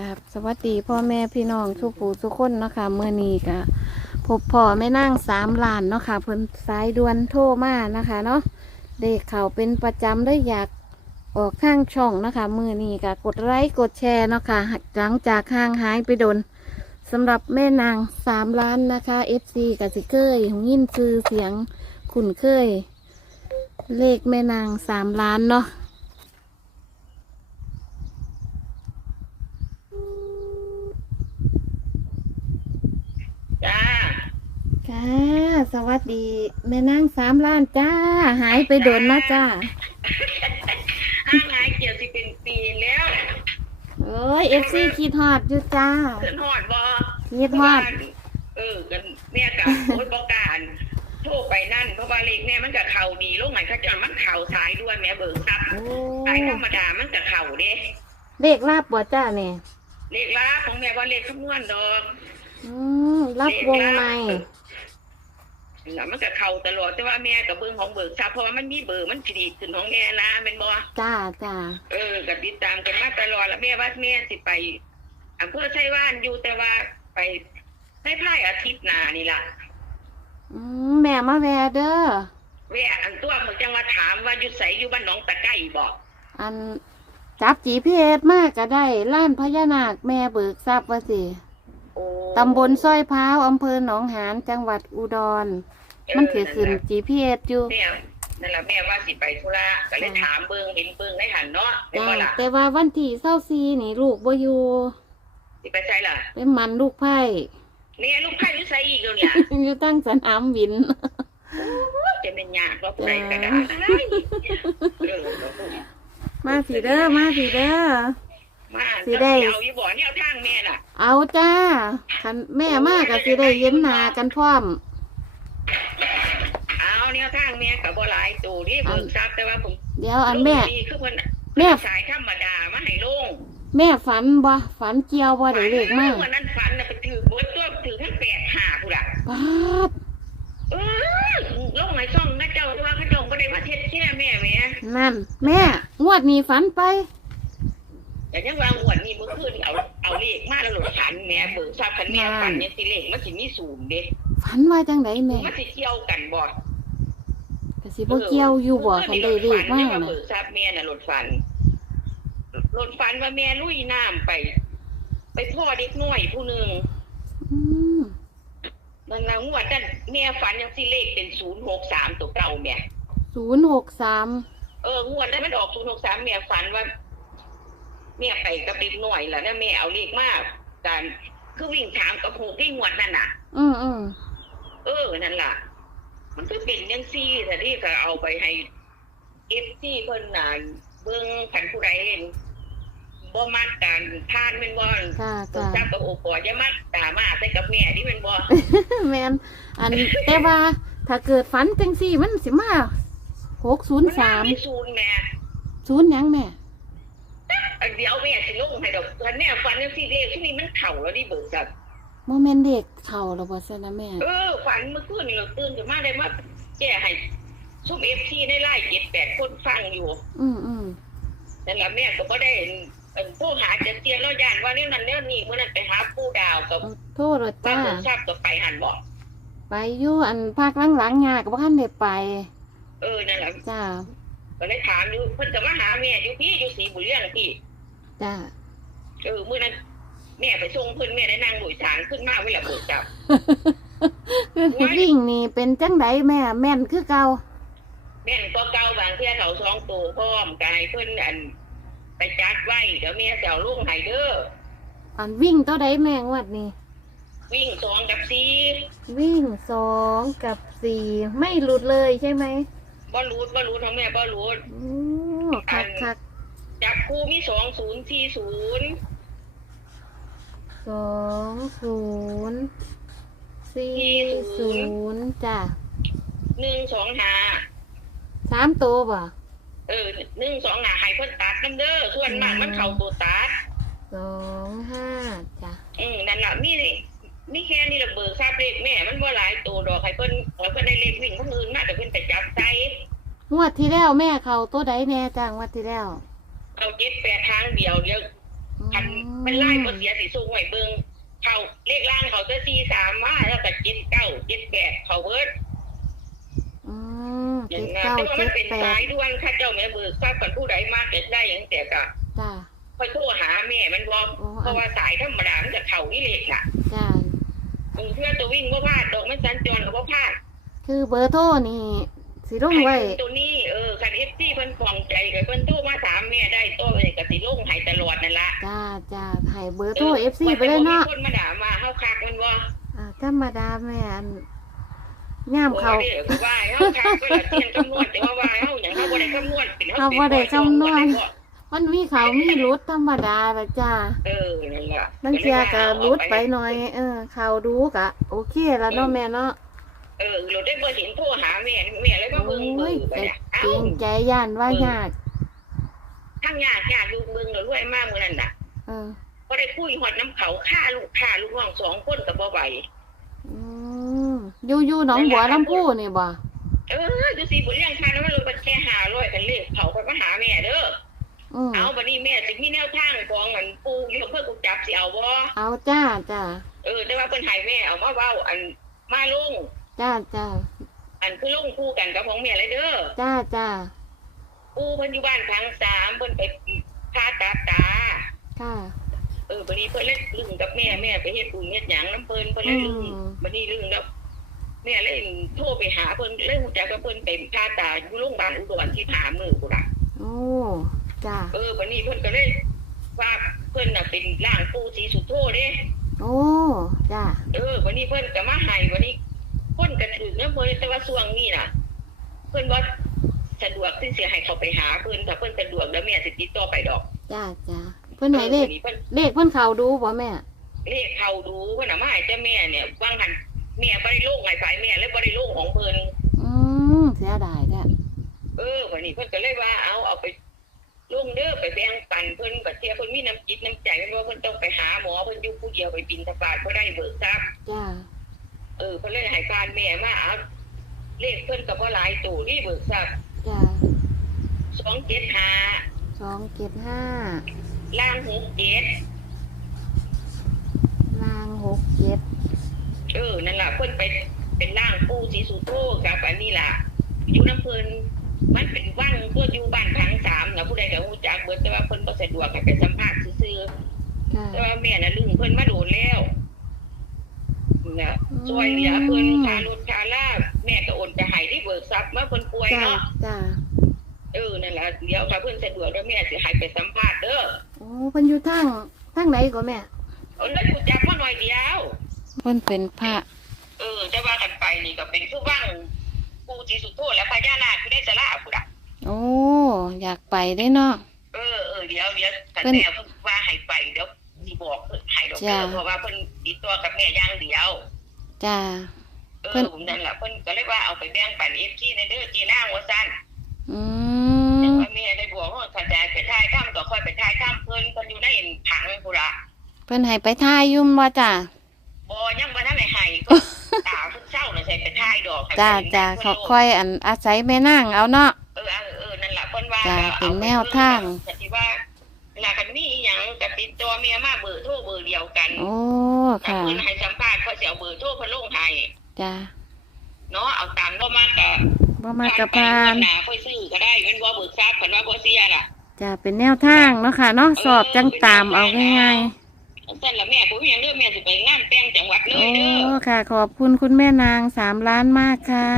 ครับสวัสดีพ่อแม่พี่น้องทุกผู้ทุกคนเนาะคะเมื่อนี้ก็พบพ่อแม่นั่งสามล้านเนาะค่ะเพิ่นสายด่วนโทรมานะคะเนาะเด็กเขาเป็นประจำได้อยากออกข้างช่องนะคะมือนี้ก็กดไลค์กดแชร์เนาะค่ะหลังจากห่างหายไปโดนสำหรับแม่นางสามล้านนะคะ FC กับสิเคยหงยินซื้อเสียงคุ้นเคย เลขแม่นางสามล้านเนาะ จ้าค่ะ สวัสดี แม่นางสามล้านจ้า หายไปโดนมาจ้าห้างหายเกี่ยวสิเป็นปีแล้วเอ้ยเอฟซีคิดฮอดอยู่จ้าเดินหอดบอคิดฮอดเออกันเนี่ยกับโคตรบอกการโทรไปนั่นเพราะว่าเลขเนี่ยมันกับเข่าดีลูกไหนเขาจะมันเข่าสายด้วยแม่เบิกทรัพย์โอ้สายธรรมดามันกับเข่าเด้เลขลาบบ่จ้าเนี่ยเลขลับของแม่ว่าเลขคำนวณดอก อืมรับวงในแล้วมันกับเข่าตลอดแต่ว่าแม่กับเบิ้งของเบิกทรัพย์เพราะว่ามันมีเบอร์มันสีขึ้นของแม่นะเป็นบอจ้าจ้าเออกับติดตามกันมาตลอดแล้วแม่ว่าแม่สิไปอำเภอไชัยว่านอยู่แต่ว่าไปให้พ่ายอาทิตย์หน้านี่ล่ะอืมแม่มาแวเด้อแม่อันตัวมึงจังว่าถามว่าอยู่ใสอยู่บ้านหนองตะไก่บอกอันจับจีพีเอสมากก็ได้ล้านพญานาคแม่เบิกทรัพย์ว่าสิ โอ้ตำบลสร้อยพร้าวอำเภอหนองหานจังหวัดอุดร มันถือขึ้น GPS อยู่แม่นั่นแหละแม่ว่าสิไปธุระก็เลยถามเบิ่งเห็นเบิ่งได้หันเนาะเป็นจ้าว่าล่ะแต่ว่าวันที่เศร้าซีนี่ลูกบ่อยู่สิไปใช่ล่ะเป็นมันลูกไผ่เนี่ยลูกไผ่อยู่ใสอีกแล้วเนี่ยอยู่ตั้งสนามบินจะเป็นยากว่าผู้ใดก็ได้เออมาสีเด้อมาสีเด้อ มาสิได้ เอาอยู่บ่เนี่ยเอาทางแม่น่ะเอาจ้าคันแม่มากก็สิได้เย็นหนากันพร้อม เอาเนี่ยทางแม่กับบ่หลายตัวนี่เบิ่งทราบแต่ว่าผมเดี๋ยวอันแม่ลงดีคือเพิ่นแม่ สายธรรมดามาให้ลงแม่ฝันบ่ฝันเกี่ยวบ่ได้เลขมากวันนั้นฝันน่ะไปถือเบิดตัวถือทั้งแปดห้าพุ่นล่ะป้าดเออลงในช่องนะเจ้าที่ว่าเขาจงบ่ได้มาเทศแค่แม่แม่นั่น แม่งวดนี้ฝันไป แต่ยังวางอวดนี่เมื่อคืนนี่เอาเอาเลขมาแล้วหลุดขันแม่เบิกทราบคันแม่ฝันเนี่ยสิเลขมันสิมีศูนย์เด้ฝันว่าจังไดแม่มันสิเกี่ยวกันบ่ก็สิบ่เกี่ยวอยู่บ่คันได้เลขมากนะน่ะเบิกทราบแม่น่ะหลุดฝันหลุดฝันว่าแม่ลุยน้ำไป ไปพ่อเด็กน้อยผู้หนึงอืมมันละงวดนั่นแม่ฝันยังสิเลขเป็นศูนย์หกสามตัวเก่าแม่063เอองวดนั้นมันออกศูนย์หกสามแม่ฝันว่า แม่ไปกับเด็กหน่อยแล้วนะแม่เอาเลขมากการคือวิ่งถามกับหูที่งวดนั่นน่ะ อืมอืมเออนั่นล่ะ มันก็เป็นยังซี่แต่ที่ก็เอาไปให้เอฟซีเพิ่นน่ะเบิ่งขันผู้ใดเห็นบ่มักการทานเป็นบ่ค่ะตัวจ้าจับกับโอปอจะมักตามาใส่กับแม่ที่เป็นบ่แมนอันแต่ว่าถ้าเกิดฝันจังสี่มันสิมาหกศูนย์สามมีศูนย์แม่ศูนย์หยังแม่ อันเดียวแม่สิลงให้ดอกคันแม่ฝันยังซี่เลขที่นี่มันเข่าแล้วนี่เบิกจับโมเมนเด็กเข่าแล้วบ่ซะนะแม่ เออฝันเมื่อคืนนี่เราตื่นขึ้นมาได้มาแก้ให้ซุมเอฟซีได้ไล่เจ็ดแปดคนฟังอยู่อืมอืมนั่นแหละแม่ก็บ่ได้เอิ่นผู้หาจะเตียนแล้วย่านว่าเนี่ยนั่นเนี่ยนี่เมื่อนั้นไปหาปู่ดาวกับเอาโทษเลยป้าจ้าหงชาติก็ไปหันบอกไปอยู่อันภาคหลังๆยากับพ่ทันได้ไป เออนั่นแหละจ้า ก็เลยถามอยู่เพิ่นจะมาหาแม่อยู่พี่อยู่สีบุญเรื่องพี่ จ้าเออเมื่อนั้นแม่ไปส่งเพิ่นแม่ได้นั่งโดยสารขึ้นมาเวลาเบิกจับคือวิ่งนี่เป็นจังไดแม่ แม่นคือเก่าแม่นก็เก่าบางเที่ยเขาสองตัวพร้อมกายเพิ่นอัน ไปจัดไว้เดี๋ยวแม่จะเอาลูกไฮเดอร์อันวิ่งตัวใดแม่งวัดนี่วิ่งสองกับสี่วิ่งสองกับสี่ไม่หลุดเลยใช่ไหมบ่รู้บ่รู้ทั้งแม่บ่รู้โอ้คักคัก จับคู่มีสองศูนย์สี่ศูนย์สองศูนย์สี่ศูนย์จ้าหนึ่งสองหาสามตัวบ่เออหนึ่งสองหาให้เพิ่นตัดน้ำเด้อส่วนมากมันเข้าตัวตัดสองห้าจ้ะอืมนั่นล่ะมีมีแค่นี้ละเบิกทราบเลขแม่ มันบ่หลายตัวดอกให้เพิ่นให้เพิ่นได้เลขวิ่งคนอื่นมาแต่เพิ่นไปจับใส่งวดที่แล้วแม่เขาตัวใดแน่จ้างวดที่แล้ว เอาเจ็ดแปดทางเดียวเดียวอืพันมมันไล่บ่เสียสิส่งไว้เบิ่งเขาเลขล่างเขาจะ43มาแล้วก็79 78เขาเบิดอืมอเจ็ย่างดนั้นเก้าแต่ว่าเจ็มันดเป็นแปสาดยด่วนข้าเจ้าแม่เบิกทราบกันผู้ใดมาเกิดได้อย่างแต่ก็จ้าค่อยโทรหาแม่มันบ่โอ้เพราะว่าสายธรรมดามันจะเข้าอีเลขน่ะจ้ามึงเพื่อนตัววิ่งบ่พลาดดอกมันสัญจรก็บ่พลาด คือเบอร์โทรนี่สิลงไว้ให้ตัวนี้ เออคัน FC เพิ่นฟองใจก็เพิ่นโทรมาถามแม่ได้ตัวเองก็สิลงให้ตลอดนั่นล่ะจ้าจ้าให้เบอร์โทรเอฟซีไปเลยเนาะคนมาด่ามาเฮาคักมันบ่อ่าธรรมดาแม่อันย่ามเขาโอ้ยคือว่าเฮาคักก็ละเตียนคำนวณแต่ว่าว่าเฮาหยังเฮาบ่ได้คำนวณเป็นเฮาบ่ได้คำนวณมันมีเขามีรุดธรรมดาละจ้าเออนั่นล่ะบางเทียก็รุดไปหน่อย เออ เขาดูกะ โอเคแล้วเนาะแม่เนาะเออเราได้บ่เห็นโทรหาแม่แม่เลยมาโอ้เบิ่งเบิ่ยงไปแต่เนี่ย เอ้าเกรงใจย่านว่ายากทั้งยากยากอยู่เบิ่งแล้วรวยมากมื้อนั้นน่ะเออบ่ได้คุยฮอดน้ำเขาฆ่าลูกฆ่าลูกน้องสองคนก็บ่ไหวอืมอยู่อยู่หนองบัวลำพูนี่บ่เออดูสิบุญเลี้ยงค่าน้ำมันลงไปแค่500กันเลขเขาไปมาหาแม่เด้ออืมเอาบัดนี้แม่สิมีแนวทางของอันปู่อยู่อำเภอกุจับสิเอาบ่เอาจ้าจ้าเออแต่ว่าเพิ่นให้แม่เอามาเว้าอันมาลงจ้าจ้า อันคือลงคู่กันกับของแม่เลยเด้อจ้าจ้าปู่เพิ่นอยู่บ้านทางสามเพิ่นไปผ่าตัดตาค่ะ เออบัดนี้เพิ่นเล่นลึงกับแม่แม่ไปเฮ็ดบุญเฮ็ดหยังน้ำเพิ่นเพิ่นเล่นลึงอืมบัดนี้ลึงแล้วแม่เล่นโทรไปหาเพิ่นเล่นฮู้จักกับเพิ่นไปผ่าตาอยู่โรงพยาบาลอุดรที่ผามือพุ่นน่ะโอ้จ้าเออบัดนี้เพิ่นก็เลยว่าเพิ่นน่ะเป็นร่างปู่ศรีสุโธเด้โอ้จ้าเออวันนี้เพิ่นก็มาให้วันนี้คน ก็ถือเงินเพิ่นแต่ว่าช่วงนี้น่ะ เพิ่นว่าสะดวกที่สิให้เขาไปหาเพิ่นถ้าเพิ่นสะดวกแล้วแม่สิติดต่อไปดอกจ้าจ้าเพิ่นให้เลขออวันนี้เพิ่นเลขเพิ่นเขาดูบ่แม่เลขเข้าดูเพิ่นเอามาให้แต่แม่เนี่ยว่างหันแม่บ่ได้ลงให้ฝ่ายแม่เลยบ่ได้ลงของเพิ่นอืมเสียดายแท้เออวันนี้เพิ่นก็เลยว่าเอาเอาไปลงเด้อไปแบ่งปันเพิ่นบัดเทียเพิ่นมีน้ำจิตน้ำใจเพิ่นว่าเพิ่นต้องไปหาหมอเพิ่นอยู่ผู้เดียวไปบินทบาทบ่ได้เบิกทรัพย์จ้า เออเพิ่นเลยให้การแม่มาเอาเลขเพิ่นก็บ่หลายตู่นี่เบิกทรัพย์จ้าสองเจ็ดห้าสองเจ็ดห้าล่างหกเจ็ดลางหกเจ็ดเออนั่นล่ะเพิ่นไปเป็นล่างปูสีสุโธกับอันนี้ล่ะอยู่น้ำเพิ่นมันเป็นว่างตัวอยู่บ้านทางสามนะผู้ใดก็ฮู้จักเบิดแต่ว่าเพิ่นบ่สะดวกให้ไปสัมภาษณ์ซื่อจ้าๆแต่ว่าแม่น่ะลืมเพิ่นมาโดนแล้วน่ะ ช่วยเหลือเพิ่นค่ารถค่าลาแม่ก็โอนไปให้ที่เบิกทรัพย์เมื่อเพิ่นป่วยจ้าเนาะจ้าเออนั่นล่ะเดี๋ยวถ้าเพิ่นสะดวกแล้วแม่สิให้ไปสัมภาษณ์เด้อโอ้เพิ่นอยู่ทางทางไหนก็แม่เออแล้วกูจับมาหน่อยเดียว เพิ่นเป็นพระเออจะว่ากันไปนี่ก็เป็นผู้ว่างปูจีสุโธและพญานาคคือได้สละพุทธะโอ้อยากไปได้เนาะเออเออเดี๋ยวเดี๋ยวกันเพิ่นแม่เพิ่นว่าให้ไปเดี๋ยวสิบอกให้ดอกเด้จ้ะอเพราะว่าเพิ่นติดตัวกับแม่อย่างเดียว จ้าเอเพิ่อนผมนั่นแหละเพิ่นก็เลยว่าเอาไปแบ่งปันเอฟซีในเด้อจีนางว่าซั่นอืแต่มว่าแม่ได้บอกว่าถ้าจะไปทายถ้ำก็ค่อยไปทายถ้ำเพิ่นเพิ่นอยู่ในผังพุทธะเพิ่นให้ไปทายอยุ่มว่าจ้าบ่ยังบ่ทันได้ให้ก็ตาเพิ่นเศร้าน่ะใส่ไปทายดอกให้จ้าเพิ่นจ้าเพิ่นเขาโลดค่อยอันอาศัยแม่นางเอาเนาะเออเออเออนั่นแหละเพิ่นว่าจ้ะก็เป็นอาแนวทางแต่ที่ว่า เวลากันมีอหยังกับติดตัวเมียมาเบอร์โทรเบอร์เดียวกันโอ้ถ้าค่ะ เพิ่นให้สัมภาษณ์เขาสิเอาเบอร์โทรเพิ่นลงให้จ้าเนาะเอาตามบ่มากก็บ่มากระพาน หน้าค่อยซื้อก็ได้แม่นบ่เบิกทรัพย์เพิ่นว่าบ่เสียล่ะจ้าเป็นแนวทางเนาะค่ะเนาะสอบจังตามเอาง่ายซั่นล่ะแม่บ่มีหยังเด้อแม่สิไปงานแต่งจังหวัดๆเลโอ้ยเด้อค่ะ ขอบคุณคุณแม่นางสามล้านมากค่ะ